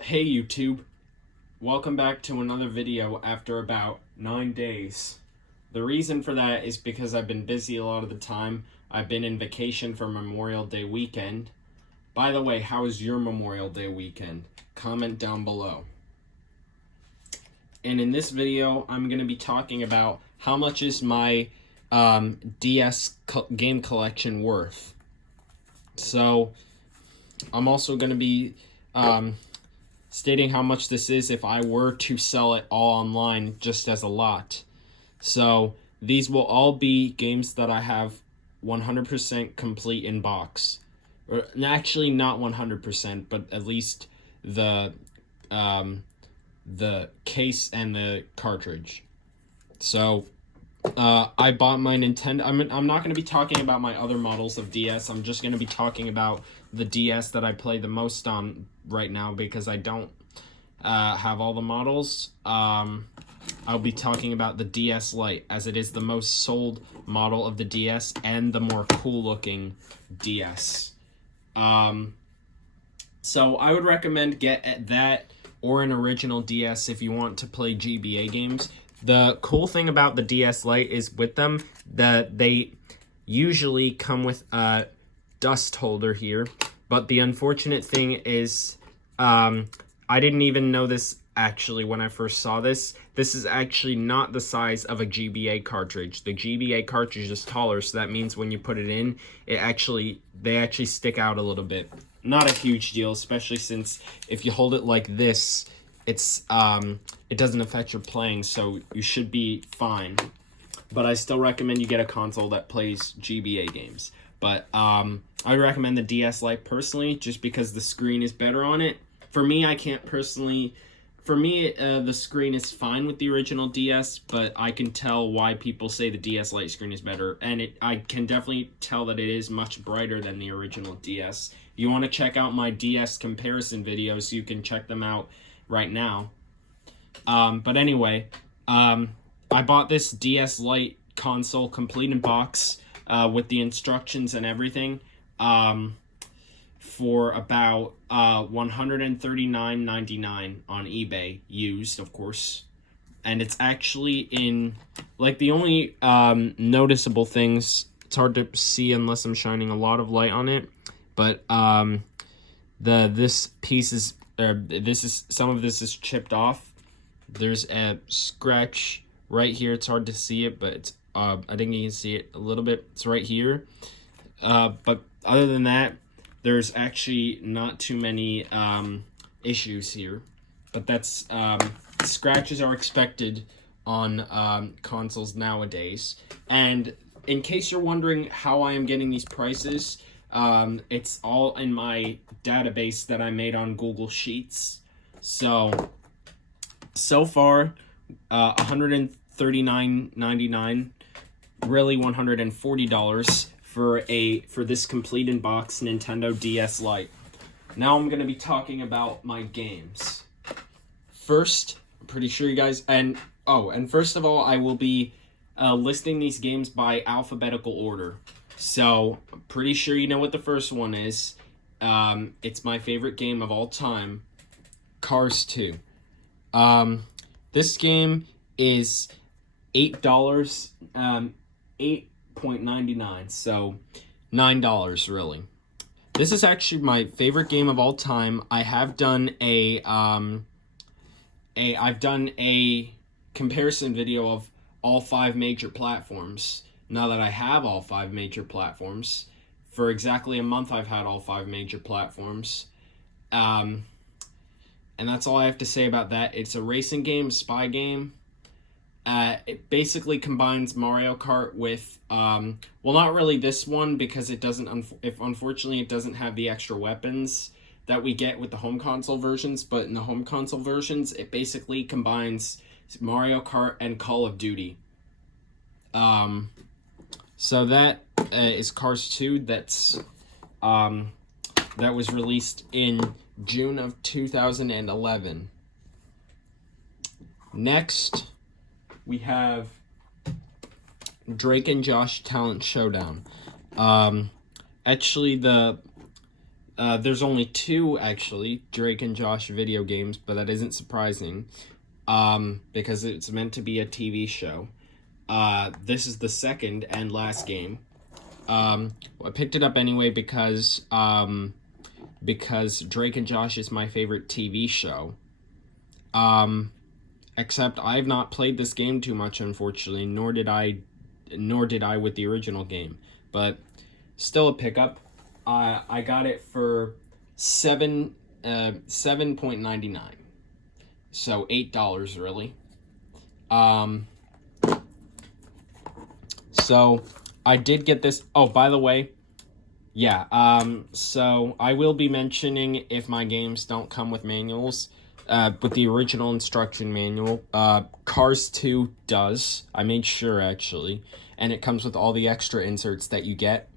Hey YouTube, welcome back to another video after about 9 days. The reason for that is because I've been busy a lot of the time. I've been in vacation for Memorial Day weekend. By the way, how was your Memorial Day weekend? Comment down below. And in this video, I'm going to be talking about how much is my DS game collection worth. So, I'm also going to be stating how much this is if I were to sell it all online just as a lot. So these will all be games that I have 100% complete in box. Or actually not 100%, but at least the case and the cartridge. So I bought my Nintendo. I'm not going to be talking about my other models of DS. I'm just going to be talking about the DS that I play the most on right now because I don't have all the models. I'll be talking about the DS Lite as it is the most sold model of the DS and the more cool looking DS. So I would recommend get that or an original DS if you want to play GBA games. The cool thing about the DS Lite is with them that they usually come with a dust holder here, but the unfortunate thing is I didn't even know this actually when I first saw this. This is actually not the size of a GBA cartridge. The GBA cartridge is taller, so that means when you put it in, they actually stick out a little bit. Not a huge deal, especially since if you hold it like this, it's it doesn't affect your playing, so you should be fine. But I still recommend you get a console that plays GBA games. But I recommend the DS Lite personally, just because the screen is better on it. For me, I can't personally. For me, the screen is fine with the original DS, but I can tell why people say the DS Lite screen is better, and I can definitely tell that it is much brighter than the original DS. You want to check out my DS comparison videos, you can check them out right now. But anyway, I bought this DS Lite console complete in box with the instructions and everything for about $139.99 on eBay, used, of course. And it's actually in, like, the only noticeable things, it's hard to see unless I'm shining a lot of light on it, but this piece is, some of this is chipped off. There's a scratch right here. It's hard to see it, but it's I think you can see it a little bit. It's right here. But other than that, there's actually not too many issues here. But that's scratches are expected on consoles nowadays. And in case you're wondering how I am getting these prices, it's all in my database that I made on Google Sheets. So far, $139.99, really $140 for this complete in box Nintendo DS Lite. Now I'm gonna be talking about my games. First, I'm pretty sure you guys first of all, I will be listing these games by alphabetical order. So I'm pretty sure you know what the first one is. It's my favorite game of all time, Cars 2. This game is $8, $8.99, so $9 really. This is actually my favorite game of all time. I have done I've done a comparison video of all 5 major platforms. Now that I have all 5 major platforms, for exactly a month I've had all 5 major platforms. And that's all I have to say about that. It's a racing game, spy game. It basically combines Mario Kart with, well, not really this one because it doesn't, unfortunately, it doesn't have the extra weapons that we get with the home console versions. But in the home console versions, it basically combines Mario Kart and Call of Duty. So that is Cars 2. That was released in June of 2011. Next, we have Drake and Josh Talent Showdown. Actually, the There's only 2, actually, Drake and Josh video games, but that isn't surprising, because it's meant to be a TV show. This is the second and last game. I picked it up anyway because Drake and Josh is my favorite TV show. Except I've not played this game too much, unfortunately, nor did I with the original game. But still a pickup. I got it for $7.99. So $8 really. So I did get this. Oh, by the way, yeah. So I will be mentioning if my games don't come with manuals. With the original instruction manual, Cars 2 does. I made sure, actually. And it comes with all the extra inserts that you get.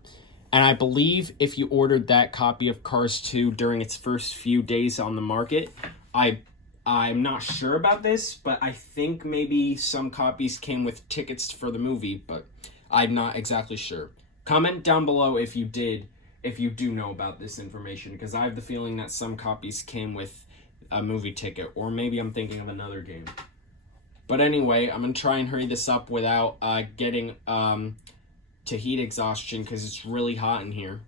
And I believe if you ordered that copy of Cars 2 during its first few days on the market, I'm not sure about this, but I think maybe some copies came with tickets for the movie, but I'm not exactly sure. Comment down below if you do know about this information, because I have the feeling that some copies came with a movie ticket, or maybe I'm thinking of another game. But anyway, I'm gonna try and hurry this up without getting to heat exhaustion, because it's really hot in here.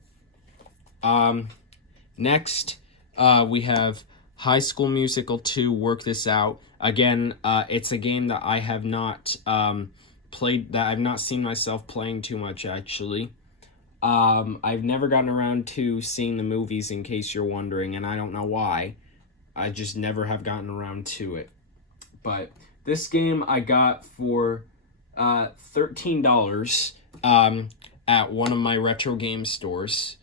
Next, we have High School Musical 2, Work This Out. Again, it's a game that I have not played, that I've not seen myself playing too much, actually. I've never gotten around to seeing the movies, in case you're wondering, and I don't know why. I just never have gotten around to it. But this game I got for $13 at one of my retro game stores.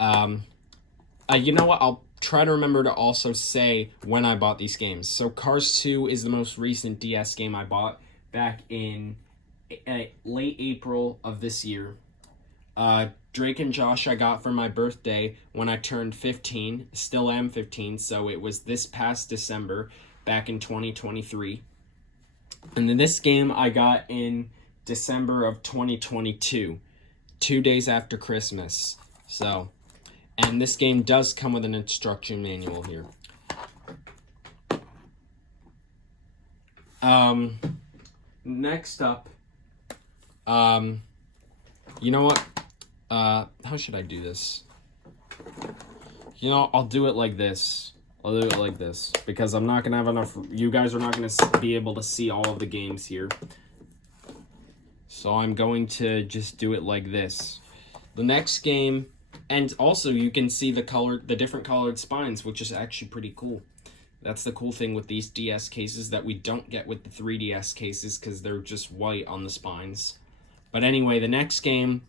You know what? I'll try to remember to also say when I bought these games. So Cars 2 is the most recent DS game I bought back in late April of this year. Drake and Josh I got for my birthday when I turned 15. Still am 15, so it was this past December, back in 2023. And then this game I got in December of 2022, 2 days after Christmas. So, and this game does come with an instruction manual here. Next up, you know what? How should I do this? You know, I'll do it like this. I'll do it like this, because I'm not going to have enough, you guys are not going to be able to see all of the games here. So I'm going to just do it like this. The next game, and also you can see the different colored spines, which is actually pretty cool. That's the cool thing with these DS cases that we don't get with the 3DS cases, because they're just white on the spines. But anyway, the next game,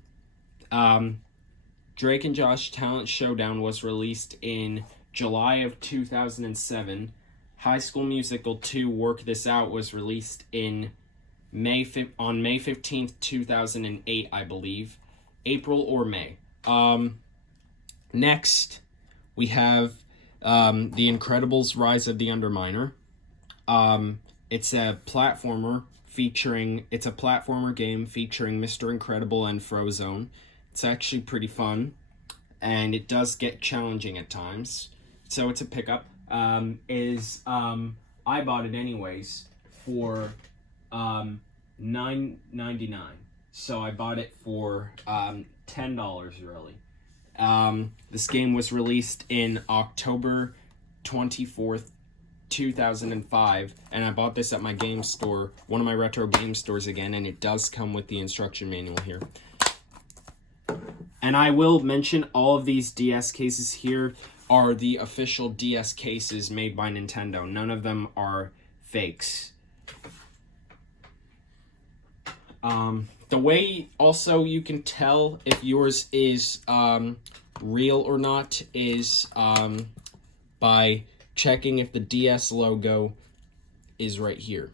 Drake and Josh Talent Showdown, was released in July of 2007. High School Musical 2, Work This Out, was released in May 15th, 2008, I believe. April or May. Next, we have The Incredibles: Rise of the Underminer. It's a platformer game featuring Mr. Incredible and Frozone. It's actually pretty fun, and it does get challenging at times. So it's a pickup. I bought it anyways for $9.99. So I bought it for $10 really. This game was released in October 24th, 2005, and I bought this at my game store, one of my retro game stores again, and it does come with the instruction manual here. And I will mention all of these DS cases here are the official DS cases made by Nintendo. None of them are fakes. The way also you can tell if yours is real or not is by checking if the DS logo is right here.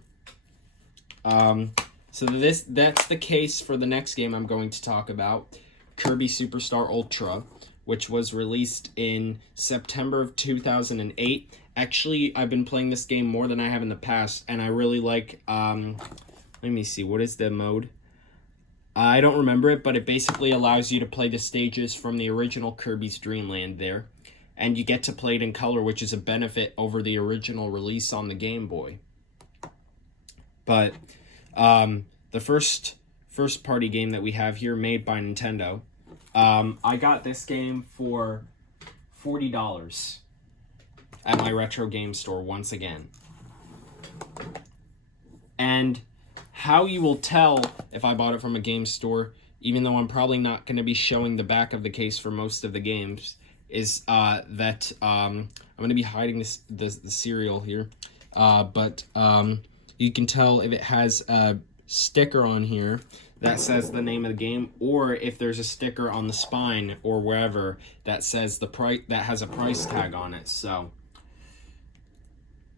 So that's the case for the next game I'm going to talk about, Kirby Superstar Ultra, which was released in September of 2008. Actually, I've been playing this game more than I have in the past, and I really like, let me see, what is the mode? I don't remember it, but it basically allows you to play the stages from the original Kirby's Dream Land there. And you get to play it in color, which is a benefit over the original release on the Game Boy. But the first party game that we have here, made by Nintendo, I got this game for $40 at my retro game store once again. And how you will tell if I bought it from a game store, even though I'm probably not going to be showing the back of the case for most of the games, is that I'm going to be hiding the cereal here. But you can tell if it has a sticker on here that says the name of the game, or if there's a sticker on the spine or wherever that says the price, that has a price tag on it. So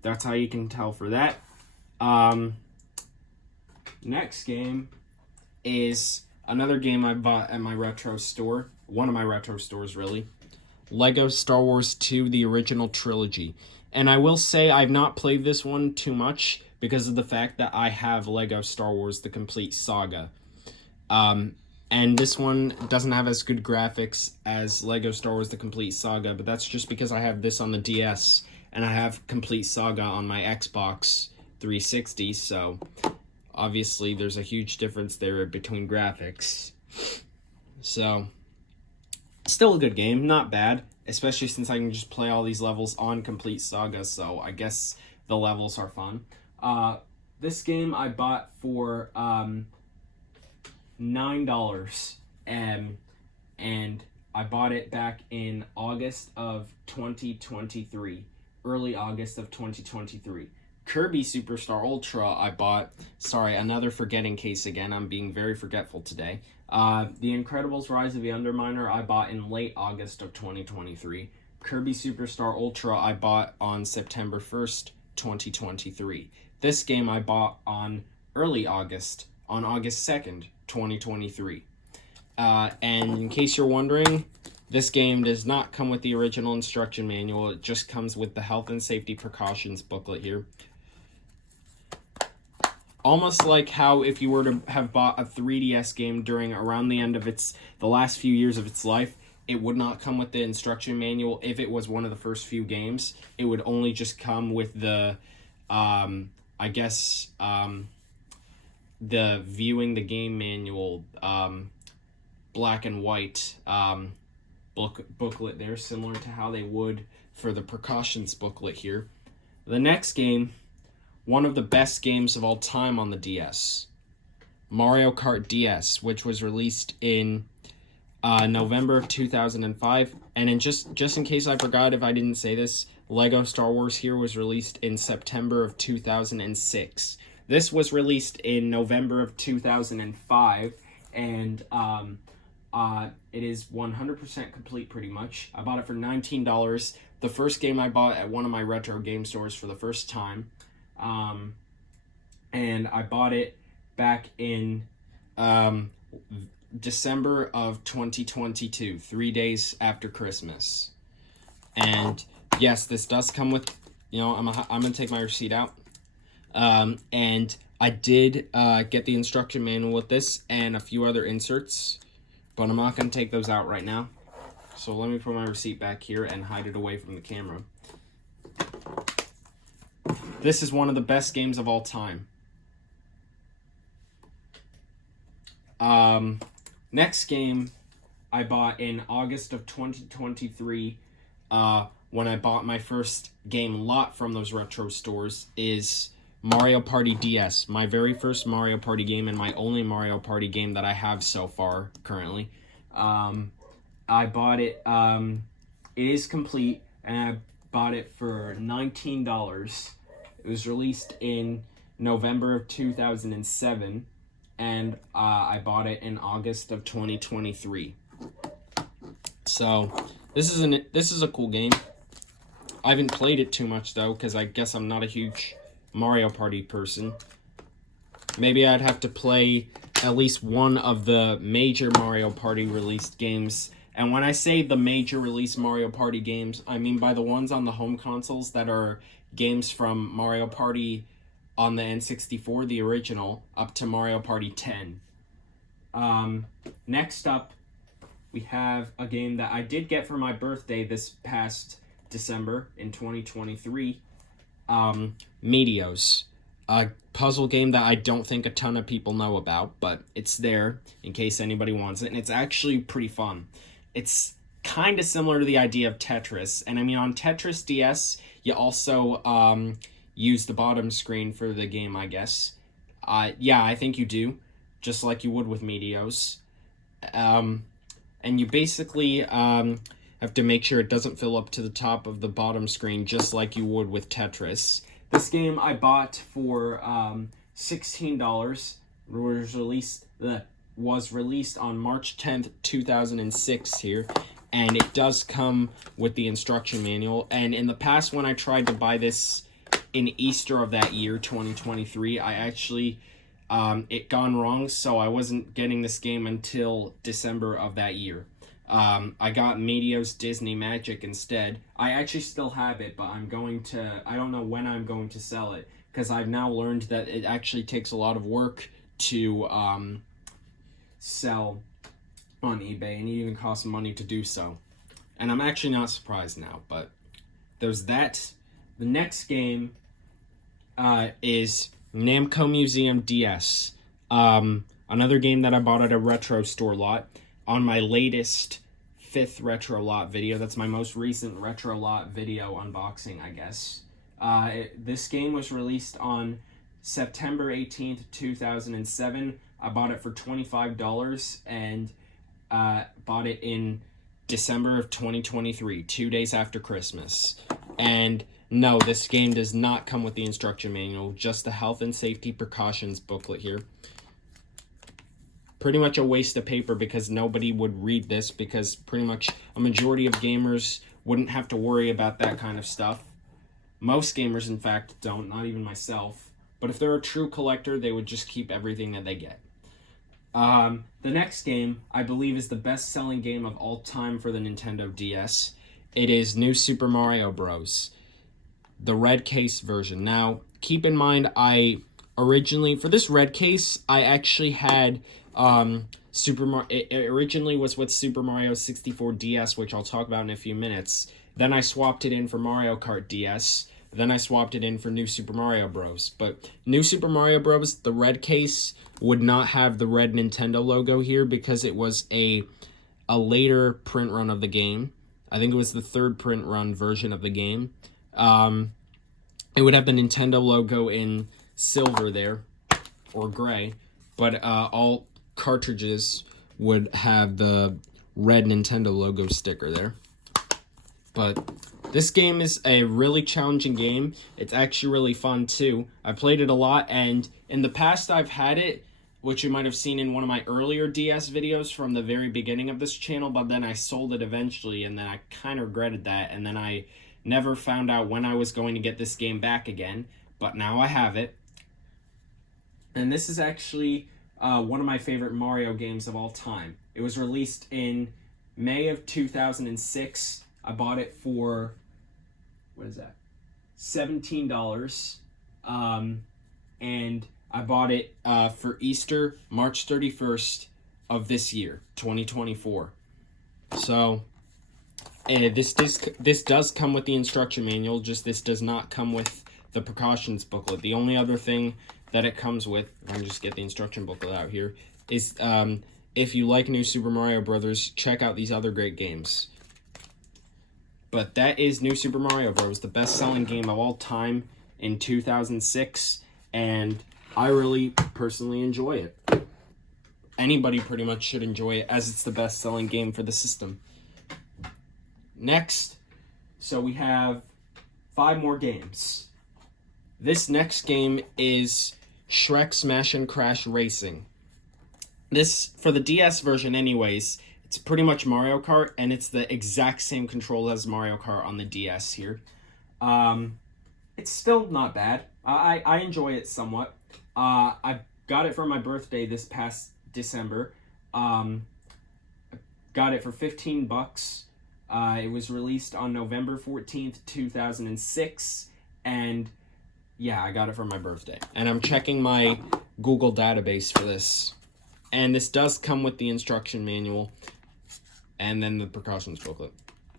that's how you can tell for that. Next game is another game I bought at my retro store. One of my retro stores, really. Lego Star Wars 2, the original trilogy. And I will say I've not played this one too much because of the fact that I have Lego Star Wars, the complete saga. And this one doesn't have as good graphics as Lego Star Wars, the complete saga, but that's just because I have this on the DS and I have complete saga on my Xbox 360, so obviously there's a huge difference there between graphics. So still a good game, not bad, especially since I can just play all these levels on complete saga, so I guess the levels are fun. This game I bought for $9, and I bought it back in August of 2023, early August of 2023. Kirby Superstar Ultra I bought, sorry, another forgetting case again, I'm being very forgetful today. The Incredibles Rise of the Underminer I bought in late August of 2023. Kirby Superstar Ultra I bought on September 1st, 2023. This game I bought on early August, on August 2nd, 2023. And in case you're wondering, this game does not come with the original instruction manual. It just comes with the health and safety precautions booklet here. Almost like how if you were to have bought a 3DS game during around the end of the last few years of its life, it would not come with the instruction manual if it was one of the first few games. It would only just come with the, I guess, the viewing the game manual, black and white booklet there, similar to how they would for the precautions booklet here. The next game, one of the best games of all time on the DS, Mario Kart DS, which was released in November of 2005. And in just in case I forgot if I didn't say this, Lego Star Wars here was released in September of 2006. This was released in November of 2005, and it is 100% complete pretty much. I bought it for $19. The first game I bought at one of my retro game stores for the first time. And I bought it back in December of 2022, 3 days after Christmas. And yes, this does come with, I'm going to take my receipt out. And I did get the instruction manual with this and a few other inserts, but I'm not going to take those out right now. So let me put my receipt back here and hide it away from the camera. This is one of the best games of all time. Next game I bought in August of 2023, when I bought my first game lot from those retro stores, is Mario Party DS, my very first Mario Party game and my only Mario Party game that I have so far currently. I bought it, it is complete, and I bought it for $19. It was released in November of 2007, and I bought it in August of 2023. So this is a cool game. I haven't played it too much though, because I guess I'm not a huge Mario Party person. Maybe I'd have to play at least one of the major Mario Party released games. And when I say the major release Mario Party games, I mean by the ones on the home consoles that are games from Mario Party on the N64, the original, up to Mario Party 10. Next up, we have a game that I did get for my birthday this past December in 2023. Meteos. A puzzle game that I don't think a ton of people know about, but it's there in case anybody wants it, and it's actually pretty fun. It's kind of similar to the idea of Tetris, and I mean, on Tetris DS, you also use the bottom screen for the game, I guess. Yeah, I think you do, just like you would with Meteos. And you basically have to make sure it doesn't fill up to the top of the bottom screen, just like you would with Tetris. This game I bought for $16. Was released on March 10th, 2006 here, and it does come with the instruction manual. And in the past, when I tried to buy this in Easter of that year, 2023, I actually it gone wrong, so I wasn't getting this game until December of that year. I got Meteos Disney Magic instead. I actually still have it, but I don't know when I'm going to sell it, because I've now learned that it actually takes a lot of work to sell on eBay, and it even costs money to do so. And I'm actually not surprised now, but there's that. The next game is Namco Museum DS. Another game that I bought at a retro store lot on my latest 5th retro lot video. That's my most recent retro lot video unboxing, I guess. This game was released on September 18th, 2007. I bought it for $25 and bought it in December of 2023, 2 days after Christmas. And no, this game does not come with the instruction manual, just the health and safety precautions booklet here. Pretty much a waste of paper, because nobody would read this, because pretty much a majority of gamers wouldn't have to worry about that kind of stuff. Most gamers, in fact, don't, not even myself. But if they're a true collector, they would just keep everything that they get. The next game, I believe, is the best-selling game of all time for the Nintendo DS. It is New Super Mario Bros., the red case version. Now, keep in mind, for this red case, I actually had it originally was with Super Mario 64 DS, which I'll talk about in a few minutes. Then I swapped it in for Mario Kart DS. Then I swapped it in for New Super Mario Bros. But New Super Mario Bros., the red case, would not have the red Nintendo logo here, because it was a later print run of the game. I think it was the 3rd print run version of the game. It would have the Nintendo logo in silver there, or gray, but all cartridges would have the red Nintendo logo sticker there. But this game is a really challenging game. It's actually really fun too. I played it a lot, and in the past I've had it, which you might have seen in one of my earlier DS videos from the very beginning of this channel, but then I sold it eventually, and then I kind of regretted that, and then I never found out when I was going to get this game back again, but now I have it. And this is actually one of my favorite Mario games of all time. It was released in May of 2006. I bought it for, $17. And I bought it for Easter, March 31st of this year, 2024. So, this does come with the instruction manual, just this does not come with the precautions booklet. The only other thing that it comes with, if I can just get the instruction booklet out here, is if you like New Super Mario Bros., check out these other great games. But that is New Super Mario Bros., the best-selling game of all time in 2006, and I really personally enjoy it. Anybody pretty much should enjoy it, as it's the best-selling game for the system. Next, so we have 5 more games. This next game is Shrek Smash and Crash Racing. This, for the DS version anyways, it's pretty much Mario Kart, and it's the exact same control as Mario Kart on the DS here. It's still not bad. I enjoy it somewhat. I got it for my birthday this past December. Got it for $15. It was released on November 14th, 2006, and yeah, I got it for my birthday. And I'm checking my Google database for this. And this does come with the instruction manual and then the precautions booklet.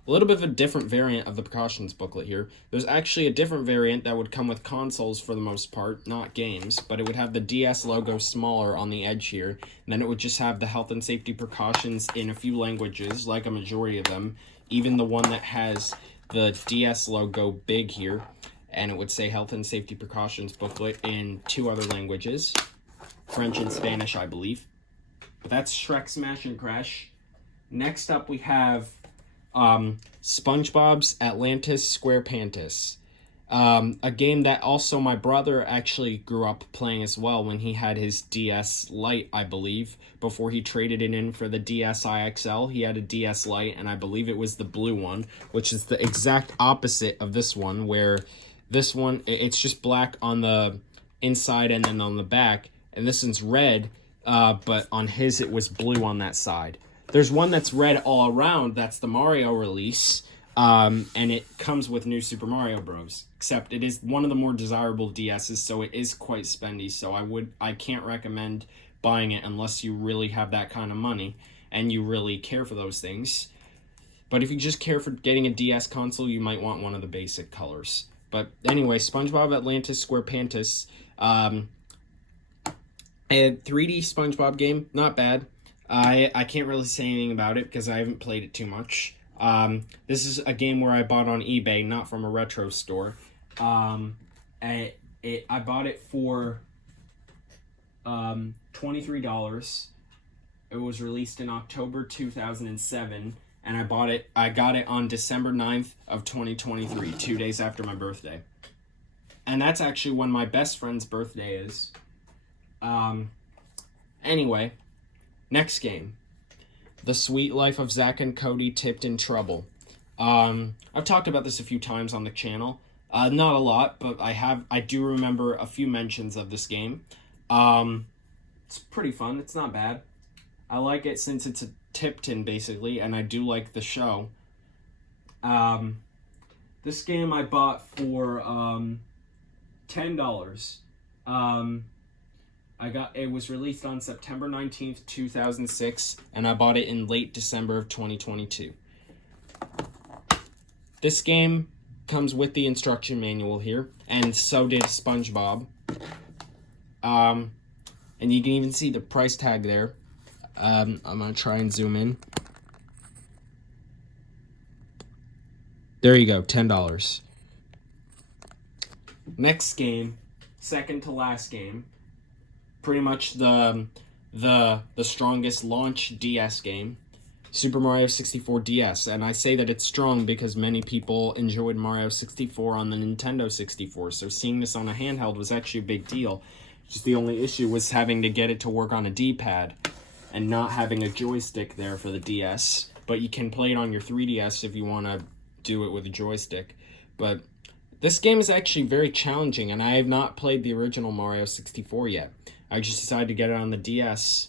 A little bit of a different variant of the precautions booklet here. There's actually a different variant that would come with consoles for the most part, not games, but it would have the DS logo smaller on the edge here, and then it would just have the health and safety precautions in a few languages, like a majority of them, even the one that has the DS logo big here, and it would say health and safety precautions booklet in 2 other languages, French and Spanish, I believe. But that's Shrek Smash and Crash. Next up we have SpongeBob's Atlantis SquarePantis. A game that also my brother actually grew up playing as well when he had his DS Lite, I believe, before he traded it in for the DS IXL. He had a DS Lite, and I believe it was the blue one, which is the exact opposite of this one, where this one, it's just black on the inside and then on the back, and this one's red, but on his it was blue on that side. There's one that's red all around, that's the Mario release, and it comes with New Super Mario Bros. Except it is one of the more desirable DSs, so it is quite spendy, so I can't recommend buying it unless you really have that kind of money and you really care for those things. But if you just care for getting a DS console, you might want one of the basic colors. But anyway, SpongeBob Atlantis SquarePantis, a 3D SpongeBob game, not bad. I can't really say anything about it because I haven't played it too much. This is a game where I bought on eBay, not from a retro store. I bought it for $23. It was released in October 2007, and I got it on December 9th of 2023, 2 days after my birthday. And that's actually when my best friend's birthday is. Anyway, next game. The Sweet Life of Zack and Cody Tipped in Trouble. I've talked about this a few times on the channel. Not a lot, but I do remember a few mentions of this game. It's pretty fun. It's not bad. I like it since it's a Tipton, basically, and I do like the show. This game I bought for $10. It was released on September 19th, 2006, and I bought it in late December of 2022. This game comes with the instruction manual here, and so did SpongeBob. And you can even see the price tag there. I'm going to try and zoom in. There you go, $10. Next game, second to last game. Pretty much the strongest launch DS game, Super Mario 64 DS. And I say that it's strong because many people enjoyed Mario 64 on the Nintendo 64, so seeing this on a handheld was actually a big deal. Just the only issue was having to get it to work on a D-pad and not having a joystick there for the DS. But you can play it on your 3DS if you want to do it with a joystick. But this game is actually very challenging, and I have not played the original Mario 64 yet. I just decided to get it on the DS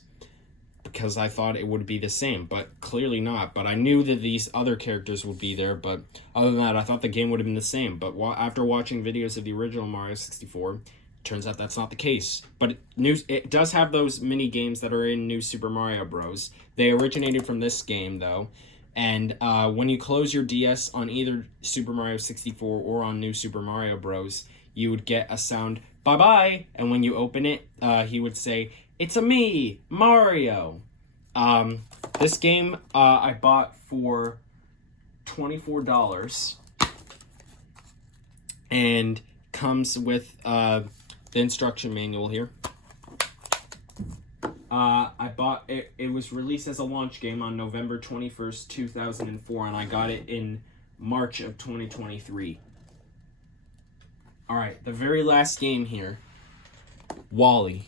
because I thought it would be the same, but clearly not. But I knew that these other characters would be there, but other than that, I thought the game would have been the same. But after watching videos of the original Mario 64, turns out that's not the case. But it does have those mini games that are in New Super Mario Bros. They originated from this game, though. And when you close your DS on either Super Mario 64 or on New Super Mario Bros., you would get a sound, bye-bye, and when you open it, he would say, "It's a me, Mario." This game I bought for $24 and comes with the instruction manual here. I bought it. It was released as a launch game on November 21st, 2004, and I got it in March of 2023. Alright, the very last game here, Wall-E,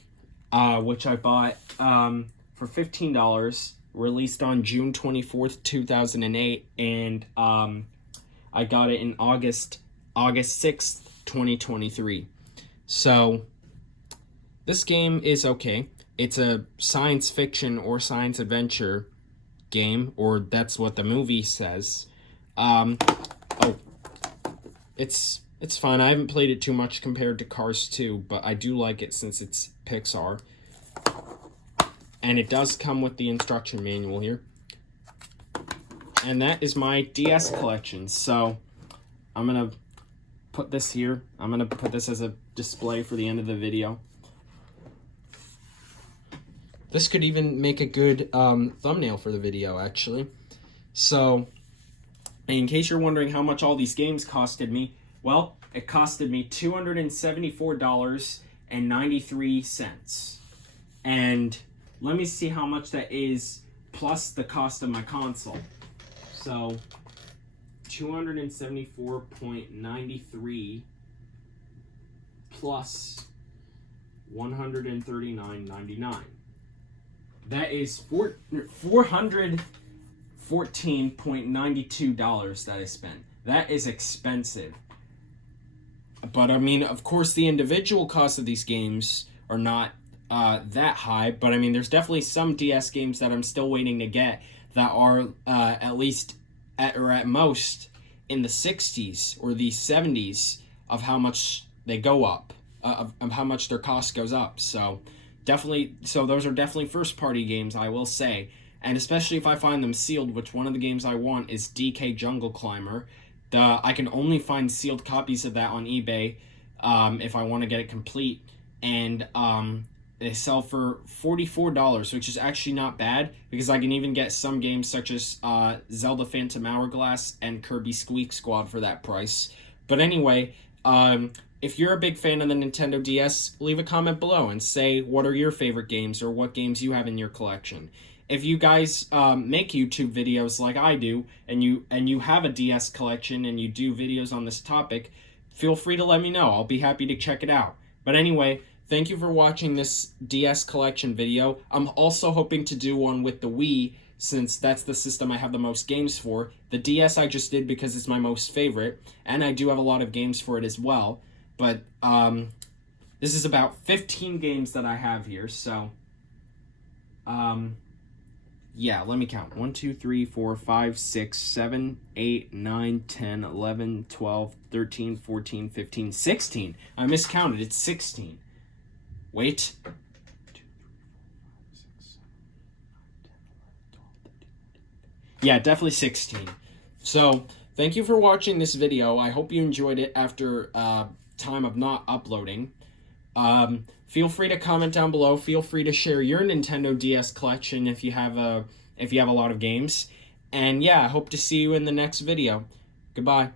which I bought for $15, released on June 24th, 2008, and I got it in August 6th, 2023. So, this game is okay. It's a science fiction or science adventure game, or that's what the movie says. It's fun. I haven't played it too much compared to Cars 2, but I do like it since it's Pixar. And it does come with the instruction manual here. And that is my DS collection. So I'm going to put this here. I'm going to put this as a display for the end of the video. This could even make a good thumbnail for the video, actually. So, in case you're wondering how much all these games costed me, well, it costed me $274.93. And let me see how much that is plus the cost of my console. So, 274.93 plus 139.99. That is $414.92 that I spent. That is expensive. But I mean, of course, the individual costs of these games are not that high. But I mean, there's definitely some DS games that I'm still waiting to get that are at least at most in the 60s or the 70s of how much they go up, of how much their cost goes up. So those are definitely first party games, I will say. And especially if I find them sealed, which one of the games I want is DK Jungle Climber. I can only find sealed copies of that on eBay if I want to get it complete. And they sell for $44, which is actually not bad, because I can even get some games such as Zelda Phantom Hourglass and Kirby Squeak Squad for that price. But anyway, if you're a big fan of the Nintendo DS, leave a comment below and say what are your favorite games or what games you have in your collection. If you guys make YouTube videos like I do, and you have a DS collection and you do videos on this topic, feel free to let me know. I'll be happy to check it out. But anyway, thank you for watching this DS collection video. I'm also hoping to do one with the Wii, since that's the system I have the most games for. The DS I just did because it's my most favorite, and I do have a lot of games for it as well. But this is about 15 games that I have here, so yeah, let me count. 1, 2, 3, 4, 5, 6, 7, 8, 9, 10, 11, 12, 13, 14, 15, 16. I miscounted. It's 16. Wait. 2, 3, 4, 5, 6, 7, 8, 9, 10, 11, 12, 13. Yeah, definitely 16. So, thank you for watching this video. I hope you enjoyed it after time of not uploading. Feel free to comment down below. Feel free to share your Nintendo DS collection if you have a lot of games. And yeah, I hope to see you in the next video. Goodbye.